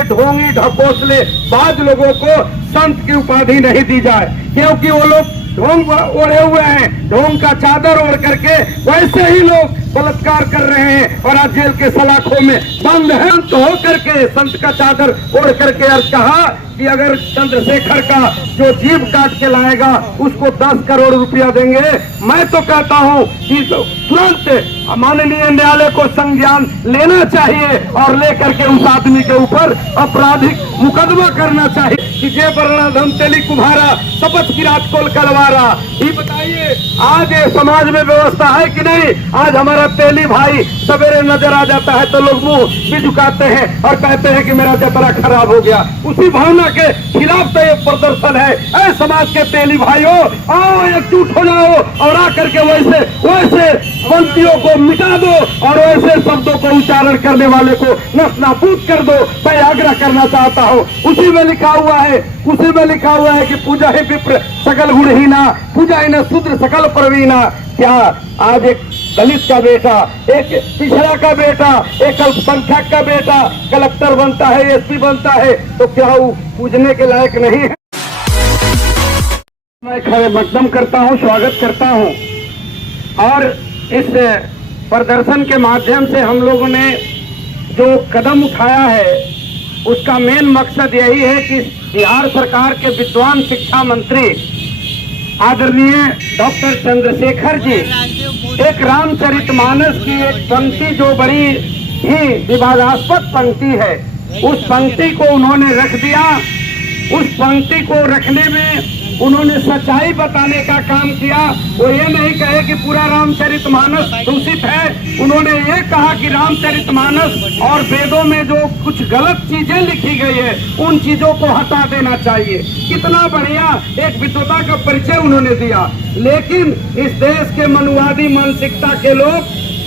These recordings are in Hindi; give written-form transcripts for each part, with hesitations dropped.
वैसे ढोंगी ढकोसले बाज लोगों को संत की उपाधि नहीं दी जाए, क्योंकि वो लोग ढोंग ओढ़े हुए हैं, ढोंग का चादर ओढ़ करके वैसे ही लोग बलात्कार कर रहे हैं और आज जेल के सलाखों में बंद है। संत हो करके संत का चादर ओढ़ करके और कहा कि अगर चंद्रशेखर का जो जीभ काट के लाएगा उसको 10 करोड़ रुपया देंगे। मैं तो कहता हूं कि तुरंत माननीय न्यायालय को संज्ञान लेना चाहिए और लेकर के उस आदमी के ऊपर आपराधिक मुकदमा करना चाहिए कि जय वर्णाधम तेली कुम्हारा शपथ की रात कोल कलवारा। ये बताइए आज ये समाज में व्यवस्था है कि नहीं? आज हमारा तेली भाई सवेरे नजर आ जाता है तो लोग मुंह भी झुकाते हैं और कहते हैं कि मेरा जतरा खराब हो गया। उसी भावना के खिलाफ तो ये प्रदर्शन है। ऐ समाज के तेली भाइयों, आओ एकजुट हो जाओ और आकर के वैसे पंक्तियों को मिटा दो और वैसे शब्दों को उच्चारण करने वाले को नस्नाबूद कर दो। मैं आग्रह करना चाहता हूँ। उसी में लिखा हुआ है कि पूजा ही विप्र सकल गुणहीना, पूजा ही न शूद्र सकल प्रवीणा। क्या आज एक दलित का बेटा, एक पिछड़ा का बेटा, एक अल्पसंख्यक का बेटा कलेक्टर बनता है, एसपी बनता है, तो क्या वो पूजने के लायक नहीं है? मैं खड़े मकदम करता हूँ, स्वागत करता हूँ। और इस प्रदर्शन के माध्यम से हम लोगों ने जो कदम उठाया है उसका मेन मकसद यही है कि बिहार सरकार के विद्वान शिक्षा मंत्री आदरणीय डॉक्टर चंद्रशेखर जी एक रामचरितमानस की एक पंक्ति जो बड़ी ही विवादास्पद पंक्ति है, उस पंक्ति को उन्होंने रख दिया। उस पंक्ति को रखने में उन्होंने सच्चाई बताने का काम किया। वो ये नहीं कहे कि पूरा रामचरितमानस दूषित है, उन्होंने ये कहा कि रामचरितमानस और वेदों में जो कुछ गलत चीजें लिखी गई है उन चीजों को हटा देना चाहिए। कितना बढ़िया एक विद्वता का परिचय उन्होंने दिया। लेकिन इस देश के मनुवादी मानसिकता के लोग,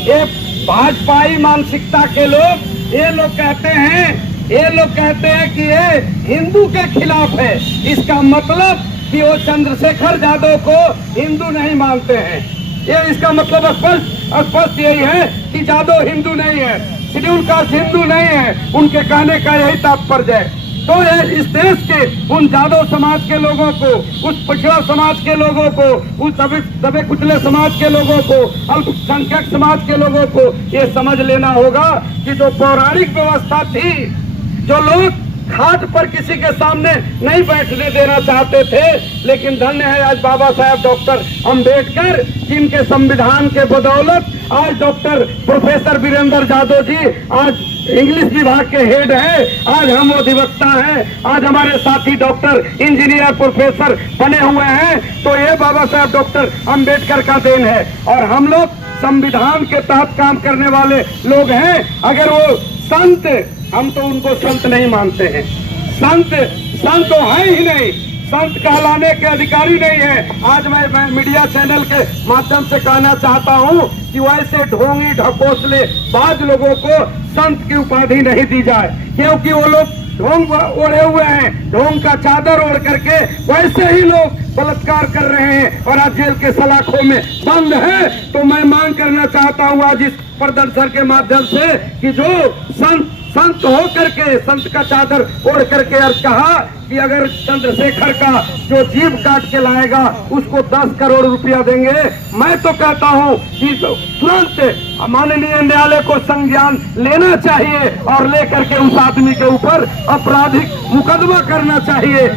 ये भाजपाई मानसिकता के लोग, ये लोग कहते हैं कि ये हिंदू के खिलाफ है। इसका मतलब कि वो चंद्रशेखर यादव को हिंदू नहीं मानते हैं। ये इसका मतलब स्पष्ट यही है कि यादव हिंदू नहीं है, शेड्यूल कास्ट हिंदू नहीं है। उनके कहने का यही तात्पर्य है। तो ये इस देश के उन यादव समाज के लोगों को, उस पिछड़ा समाज के लोगों को, उस दबे कुचले समाज के लोगों को, अल्पसंख्यक समाज के लोगों को ये समझ लेना होगा कि जो पौराणिक व्यवस्था थी, जो लोग खाट पर किसी के सामने नहीं बैठने देना चाहते थे, लेकिन धन्य है आज बाबा साहब डॉक्टर अंबेडकर, जिनके संविधान के बदौलत आज डॉक्टर प्रोफेसर वीरेंद्र यादव जी आज इंग्लिश विभाग के हेड है। आज हम अधिवक्ता हैं, आज हमारे साथी डॉक्टर इंजीनियर प्रोफेसर बने हुए हैं। तो ये बाबा साहब डॉक्टर अंबेडकर का देन है और हम लोग संविधान के तहत काम करने वाले लोग हैं। अगर वो संत, हम तो उनको संत नहीं मानते हैं। संत तो है ही नहीं, संत कहलाने के अधिकारी नहीं है। आज मैं मीडिया चैनल के माध्यम से कहना चाहता हूं कि वैसे ढोंगी ढकोसले बाज लोगों को संत की उपाधि नहीं दी जाए, क्योंकि वो लोग ढोंग ओढ़े हुए हैं, ढोंग का चादर ओढ़ करके वैसे ही लोग बलात्कार कर रहे हैं और आज जेल के सलाखों में बंद है। तो मैं मांग करना चाहता हूँ आज इस प्रदर्शन के माध्यम से कि जो संत हो करके संत का चादर ओढ़ करके और कहा कि अगर चंद्रशेखर का जो जीभ काट के लाएगा उसको 10 करोड़ रुपया देंगे। मैं तो कहता हूं कि तुरंत माननीय न्यायालय को संज्ञान लेना चाहिए और लेकर के उस आदमी के ऊपर आपराधिक मुकदमा करना चाहिए।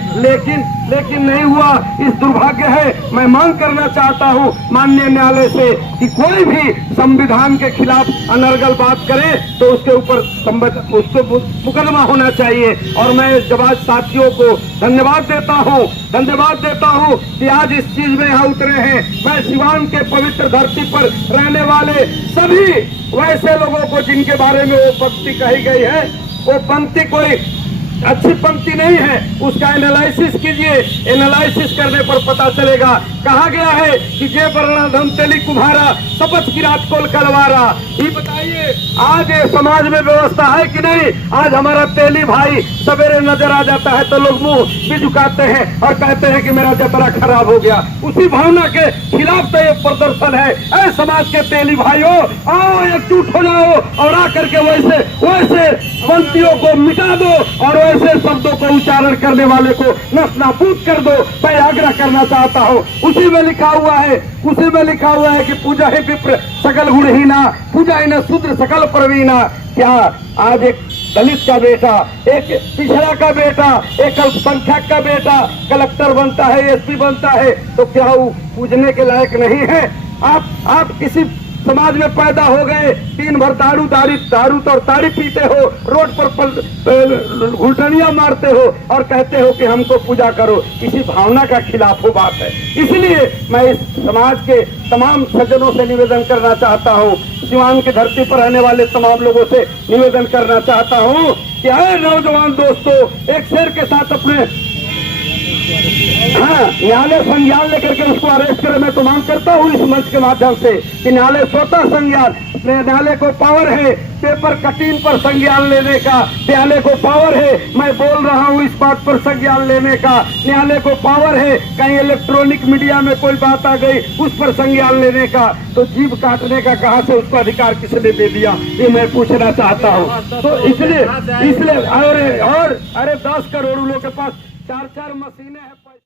लेकिन नहीं हुआ। इस दुर्भाग्य है। मैं मांग करना चाहता हूं माननीय न्यायालय से कि कोई भी संविधान के खिलाफ अनर्गल बात करे तो उसके ऊपर उसको मुकदमा होना चाहिए। और मैं जवाब साथियों को धन्यवाद देता हूं कि आज इस चीज में यहाँ उतरे हैं। मैं सिवान के पवित्र धरती पर रहने वाले सभी वैसे लोगों को जिनके बारे में वो पंक्ति कही गई है, वो पंक्ति कोई अच्छी पंक्ति नहीं है, उसका एनालिसिस कीजिए। एनालिसिस करने पर पता चलेगा। कहा गया है कि जय वर्णाधम तेली कुम्हारा शपथ की रात कोल कलवारा। ये बताइए आज ये समाज में व्यवस्था है कि नहीं? आज हमारा तेली भाई सवेरे नजर आ जाता है तो लोग मुंह भी झुकाते हैं और कहते हैं कि मेरा जतरा खराब हो गया। उसी भावना के खिलाफ तो ये प्रदर्शन है। ऐ समाज के तेली भाइयों, आओ एकजुट हो जाओ और आकर के वैसे वैसे पंक्तियों को मिटा दो और वैसे शब्दों को उच्चारण करने वाले को नस्नाबूद कर दो। मैं आग्रह करना चाहता हूँ। उसी में लिखा हुआ है कि पूजा ही विप्र सकल गुणहीना, पूजा ही न शूद्र सकल प्रवीणा। क्या आज एक दलित का बेटा, एक पिछड़ा का बेटा, एक अल्पसंख्यक का बेटा कलेक्टर बनता है, एसपी बनता है, तो क्या वो पूजने के लायक नहीं है? आप किसी समाज में पैदा हो गए, दिन भर दारू तो ताड़ी पीते हो, रोड पर घुटनियां मारते हो और कहते हो कि हमको पूजा करो। इसी भावना का खिलाफ हो बात है। इसलिए मैं इस समाज के तमाम सज्जनों से निवेदन करना चाहता हूँ, सिवान की धरती पर रहने वाले तमाम लोगों से निवेदन करना चाहता हूँ कि अरे नौजवान दोस्तों, एक शेर के साथ अपने न्यायालय संज्ञान लेकर के उसको अरेस्ट करे। मैं तो मांग करता हूँ इस मंच के माध्यम से कि न्यायालय स्वतः संज्ञान, न्यायालय को पावर है पेपर कटिंग पर संज्ञान लेने का, न्यायालय को पावर है, मैं बोल रहा हूँ इस बात पर संज्ञान लेने का, न्यायालय को पावर है कहीं इलेक्ट्रॉनिक मीडिया में कोई बात आ गई उस पर संज्ञान लेने का, तो जीभ काटने का कहाँ से उसको अधिकार किसने दे दिया, ये मैं पूछना चाहता हूँ। तो इसलिए और अरे 10 करोड़ लोगों के पास 4 मशीनें हैं।